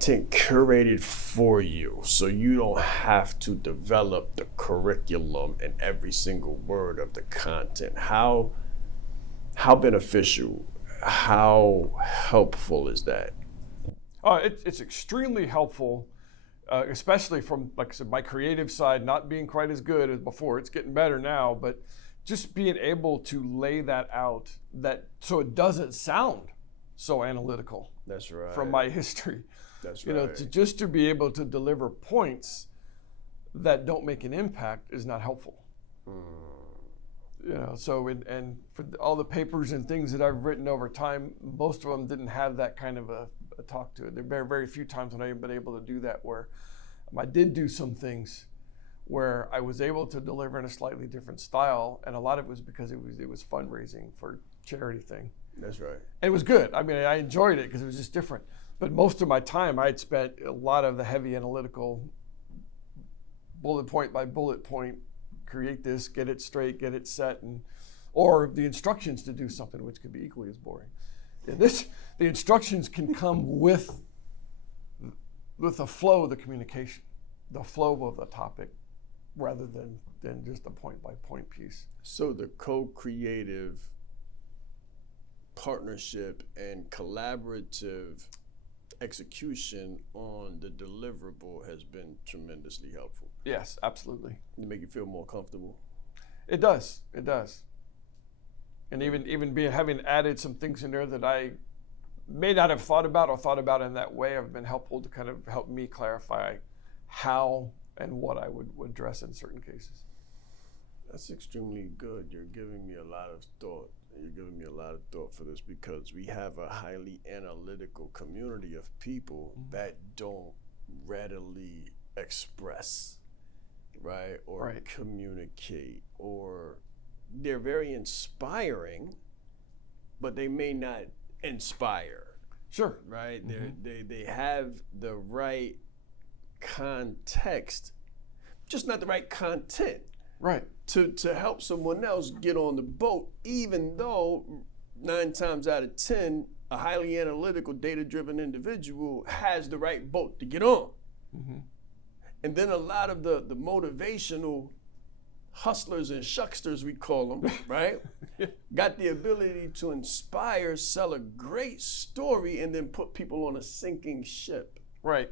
content curated for you, so you don't have to develop the curriculum and every single word of the content. How beneficial, how helpful is that? It's extremely helpful, especially from, like I said, my creative side not being quite as good as before. It's getting better now, but just being able to lay that out so it doesn't sound so analytical. That's right. From my history. That's right. right. To be able to deliver points that don't make an impact is not helpful. So and for all the papers and things that I've written over time, most of them didn't have that kind of a talk to it. There are very, very few times when I've been able to do that, where I did do some things where I was able to deliver in a slightly different style, and a lot of it was because it was fundraising for charity thing. That's right. And it was good. I mean, I enjoyed it because it was just different. But most of my time, I had spent a lot of the heavy analytical, bullet point by bullet point, create this, get it straight, get it set, or the instructions to do something, which could be equally as boring. The instructions can come with the flow of the communication, the flow of the topic, rather than just a point by point piece. So the co-creative partnership and collaborative execution on the deliverable has been tremendously helpful. Yes, absolutely. To make you feel more comfortable. It does. And even having added some things in there that I may not have thought about in that way have been helpful to kind of help me clarify how and what I would address in certain cases. That's extremely good. You're giving me a lot of thought. You're giving me a lot of thought for this, because we have a highly analytical community of people that don't readily express, right? Or communicate, or they're very inspiring, but they may not inspire. Sure. Right? They have the right context, just not the right content. Right. To help someone else get on the boat, even though 9 times out of 10, a highly analytical, data-driven individual has the right boat to get on. And then a lot of the motivational hustlers and shucksters, we call them, right? Got the ability to inspire, sell a great story, and then put people on a sinking ship. Right.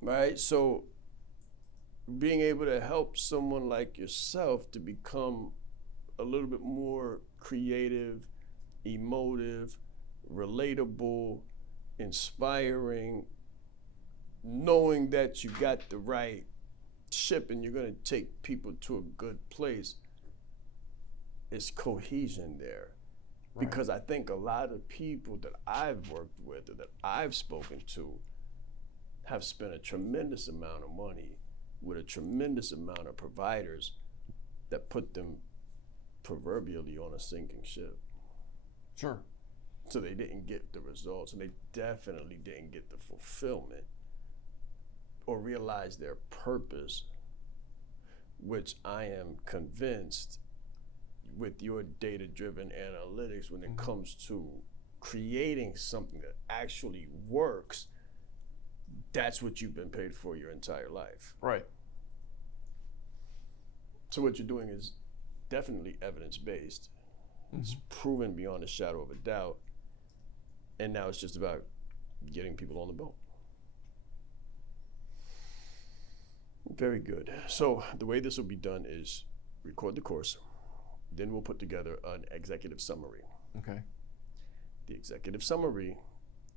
Right? So being able to help someone like yourself to become a little bit more creative, emotive, relatable, inspiring, knowing that you got the right ship and you're going to take people to a good place, is cohesion there. Right. Because I think a lot of people that I've worked with or that I've spoken to have spent a tremendous amount of money with a tremendous amount of providers that put them proverbially on a sinking ship. Sure. So they didn't get the results, and they definitely didn't get the fulfillment or realize their purpose, which I am convinced with your data-driven analytics, when it comes to creating something that actually works, that's what you've been paid for your entire life. Right. So what you're doing is definitely evidence-based. It's proven beyond a shadow of a doubt. And now it's just about getting people on the boat. Very good. So the way this will be done is record the course, then we'll put together an executive summary. Okay. The executive summary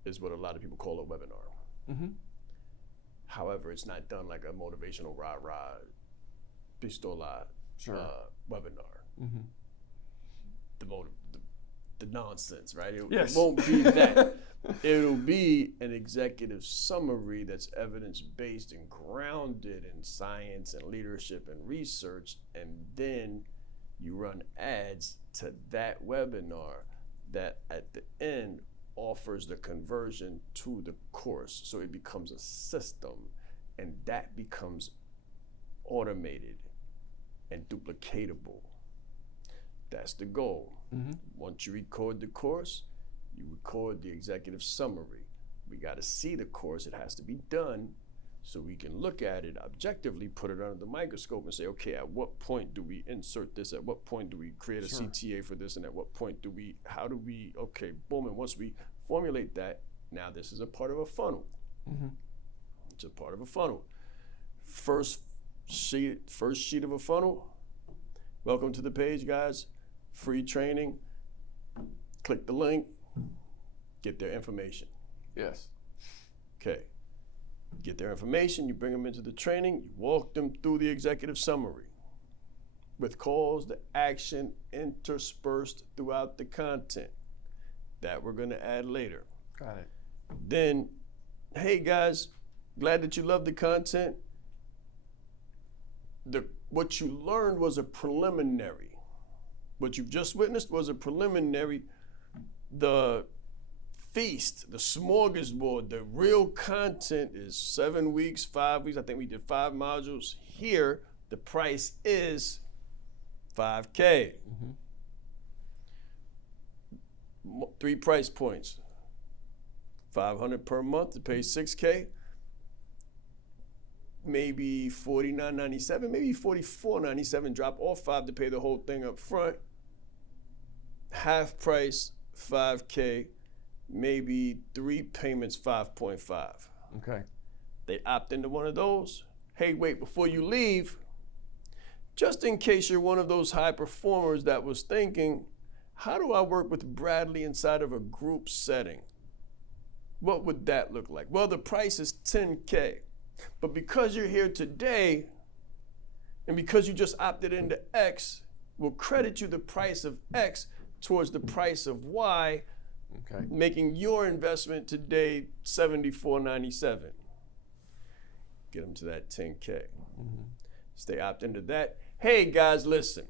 is what a lot of people call a webinar. However, it's not done like a motivational rah-rah, pistola webinar. The nonsense, right? It won't be that. It'll be an executive summary that's evidence-based and grounded in science and leadership and research, and then you run ads to that webinar that at the end offers the conversion to the course. So it becomes a system, and that becomes automated and duplicatable. That's the goal. Once you record the course, you record the executive summary. We got to see the course. It has to be done so we can look at it objectively, put it under the microscope and say, okay, at what point do we insert this? At what point do we create a CTA for this? And at what point do we, okay, boom. And once we formulate that, now this is a part of a funnel. It's a part of a funnel. First sheet of a funnel. Welcome to the page, guys. Free training. Click the link. Get their information. Yes. Okay. Get their information. You bring them into the training. You walk them through the executive summary with calls to action interspersed throughout the content. That we're going to add later. Got it. Then, hey guys, glad that you love the content. What you learned was a preliminary. What you've just witnessed was a preliminary. The feast, the smorgasbord, the real content is 7 weeks, 5 weeks. I think we did 5 modules. Here, the price is $5K. 3 price points. $500 per month to pay $6K. Maybe $49.97, maybe $44.97. Drop off $5 to pay the whole thing up front. Half price, $5K. Maybe 3 payments, 5.5. Okay. They opt into one of those. Hey, wait, before you leave, just in case you're one of those high performers that was thinking, how do I work with Bradley inside of a group setting? What would that look like? Well, the price is $10K. But because you're here today, and because you just opted into X, we'll credit you the price of X towards the price of Y, okay, making your investment today $74.97. Get them to that $10K. Stay opt into that. Hey guys, listen,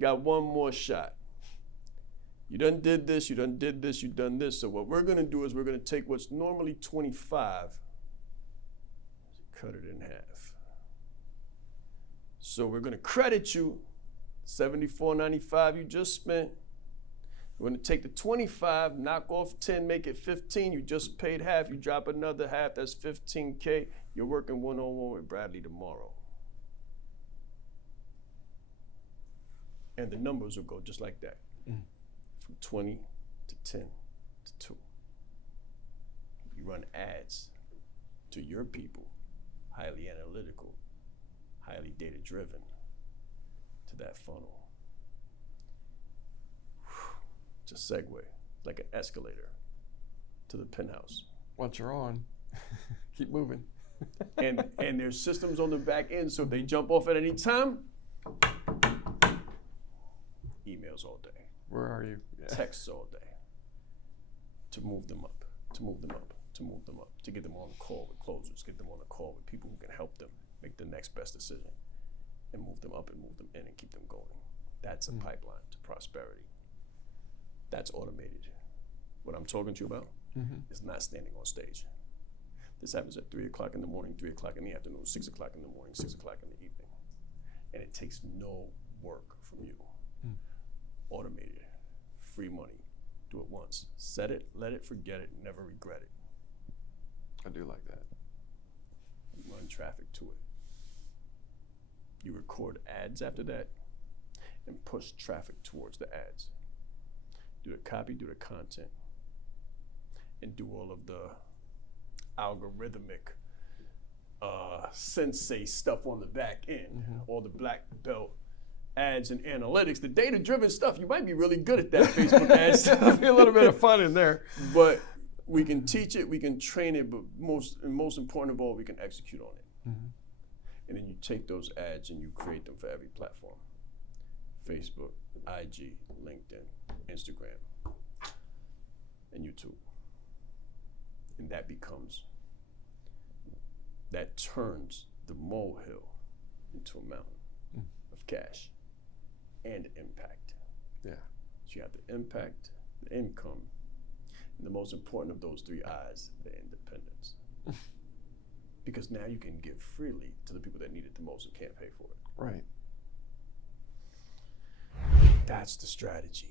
got one more shot. You done did this, you done did this, you done this. So what we're gonna do is we're gonna take what's normally 25, cut it in half. So we're gonna credit you $74.95 you just spent. We're gonna take the 25, knock off 10, make it 15. You just paid half, you drop another half, that's 15K. You're working one-on-one with Bradley tomorrow. And the numbers will go just like that. From 20 to 10 to 2. You run ads to your people, highly analytical, highly data-driven, to that funnel. It's a segue, like an escalator to the penthouse. Once you're on, keep moving. and there's systems on the back end, so if they jump off at any time, emails all day. Where are you? Yeah. Texts all day. To move them up, to move them up, to move them up, to get them on a call with closers, get them on a call with people who can help them make the next best decision, and move them up and move them in and keep them going. That's a pipeline to prosperity. That's automated. What I'm talking to you about is not standing on stage. This happens at 3 o'clock in the morning, 3 o'clock in the afternoon, 6 o'clock in the morning, 6 o'clock in the evening. And it takes no work from you. Automated, free money, do it once. Set it, let it, forget it, never regret it. I do like that. You run traffic to it. You record ads after that and push traffic towards the ads. Do the copy, do the content, and do all of the algorithmic sensei stuff on the back end, all the black belt ads and analytics, the data-driven stuff. You might be really good at that Facebook ads stuff. A little bit of fun in there. But we can teach it, we can train it, but most important of all, we can execute on it. And then you take those ads and you create them for every platform. Facebook, IG, LinkedIn, Instagram, and YouTube. And that turns the molehill into a mountain of cash and impact. Yeah. So you have the impact, the income, and the most important of those 3 I's, the independence. Because now you can give freely to the people that need it the most and can't pay for it. Right. That's the strategy.